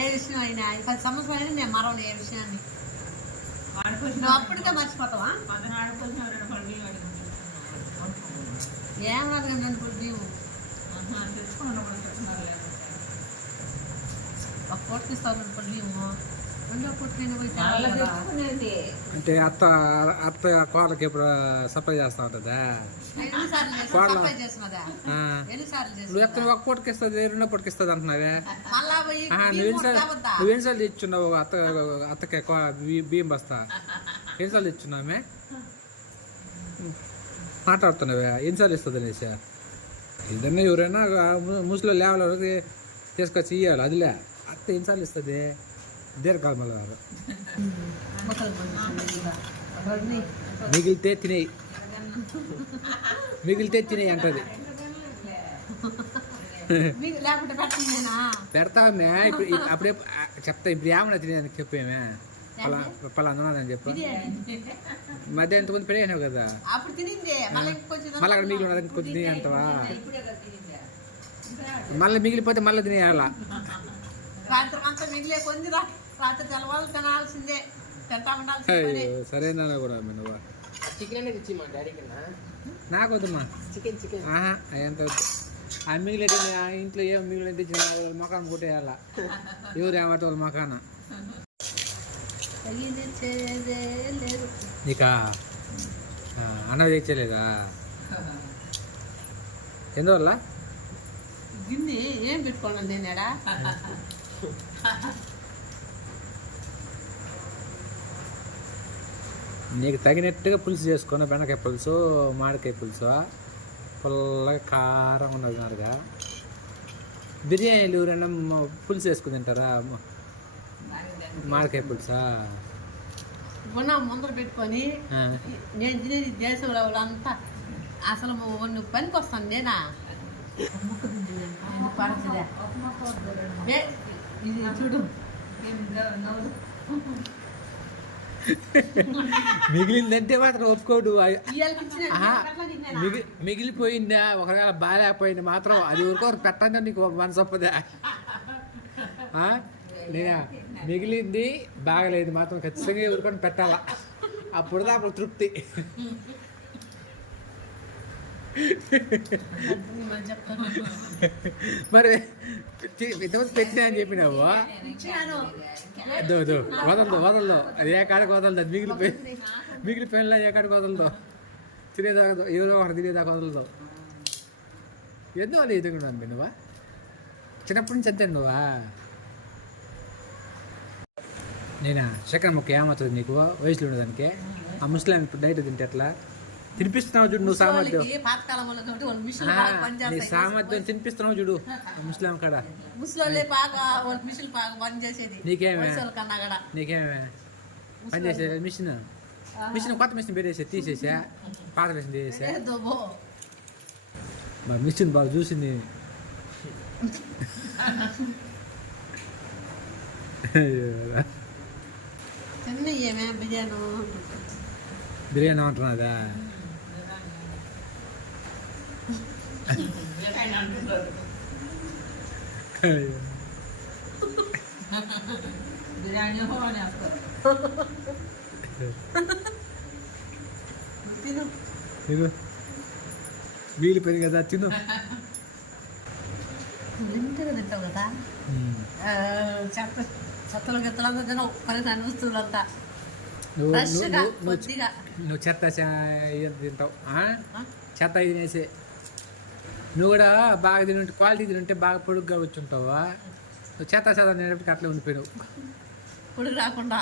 ఏ విషయం అయినా 10 సంవత్సరాలు అయినా నేను మరవను ఏ విషయాన్ని. నువ్వు అప్పటికే మర్చిపోతావా? ఏం అడగండి అనుకో నీవు ఒక పూటకి ఇస్తావు అనుకోండి నీవు రెండో పూటకైనా పోయి అంటే అత్త కోళ్ళకి ఎప్పుడు సప్లై చేస్తా ఉంటుందా? నువ్వు ఎక్కడ ఒక పూటకి ఇస్తుంది రెండో పూటకి ఇస్తుంది అంటున్నావే. నువ్వు ఎన్నిసార్లు తెచ్చున్నావు అత్తకి బియ్యం బస్తా? ఎన్నిసార్లు తెచ్చున్నామే మాట్లాడుతున్నావే? ఎన్నిసార్లు ఇస్తుంది అనేసి ఏదన్నా ఎవరైనా ముసలి లేవలకి తీసుకొచ్చి ఇవ్వాలి. అదిలే అత్త ఎన్నిసార్లు ఇస్తుంది? దీర్ఘకాలం మళ్ళీ మిగిలితే తినేయి అంటది. పెడతామే అప్పుడే చెప్తా. ఇప్పుడు ఏమన్నా తినేదానికి చెప్పేమే పలాందని చెప్పు. మధ్య ఎంతమంది పెరిగావు కదా మళ్ళీ అక్కడ మిగిలి ఉన్నది కొంచెం తినే అంటావా? మళ్ళీ మిగిలిపోతే మళ్ళీ తినేయాలా? సరేనా కూడా నాకు వద్దమ్మా ఎంత వద్దు. ఆ మిగిలి ఇంట్లో ఏం మిగిలి తెచ్చిన వాళ్ళ మొఖాన్ని కొట్టేయాల. ఎవరు ఏమంటే వాళ్ళ మొఖాన ఇక అన్న తెచ్చలేదా? ఎందువల్ల గిన్నె ఏం పెట్టుకోండి నేనేడా? నీకు తగినట్టుగా పులుసు చేసుకున్న బెండకాయ పులుసు, మామిడికాయ పులుసు పుల్లగా కారం ఉన్నదిగా. బిర్యానీలు ఎవరైనా పులుసు వేసుకుని తింటారా? మామిడికాయ పులుసా ముందర పెట్టుకొని నేను తినేది దేశంలో అంతా అసలు నువ్వు పనికి వస్తాను నేనా? ఇది చూడు మిగిలిందంటే మాత్రం ఒప్పుకోడు. మిగిలిపోయిందా ఒకవేళ బాగాలేకపోయింది మాత్రం అది ఊరుకోరు పెట్టండి. నీకు మనసు ఒప్పదా? నేనా మిగిలింది బాగలేదు మాత్రం ఖచ్చితంగా ఊరుకొని పెట్టాలా. అప్పుడు అప్పుడు తృప్తి. మరి ఇంతమంది పెట్టినా అని చెప్పినావు. వదలదు అది ఏ కాడికి వదలదు. అది మిగిలిపోయిన ఏ కాడికి వదలదు. తినేదాకా ఎవరో ఒకటి తినేదాకా వదలదు. ఎందుకు అది ఎదుగున్నా నువ్వా? చిన్నప్పటి నుంచి అంతే నువ్వా? నేనా చికెన్ ముక్క ఏమవుతుంది నీకు వయసులో ఉండదానికి? ఆ ముస్లిం ఇప్పుడు డైట్ తింటే ఎట్లా తినిపిస్తున్నావు చూడు. నువ్వు సామర్థ్యం నీ సామర్థ్యం తినిపిస్తున్నావు చూడు ముస్లిం కాడ. నీకేమే పని చేసే మిషన్ కొత్త మిషన్ పెట్టేసా తీసేసా పాత మిషన్ తీసేసా. మరి మిషన్ బాగా చూసింది. బిర్యానీ అంటున్నదా? బిర్యానీ తిను మిగిలిపోయింది కదా తిను. తింటావు కదా చెత్తలు గిత్తలంతా తినవు. పని అనిపిస్తుందంతా నువ్వు చెత్త తింటావు. చెత్త తినేసి నువ్వు కూడా బాగా తింటే క్వాలిటీ తింటే బాగా పొడుగ్గా వచ్చి ఉంటావా? నువ్వు చెత్త తినేటప్పటికి అట్లా ఉండిపోయినావు. పొడుగు రాకుండా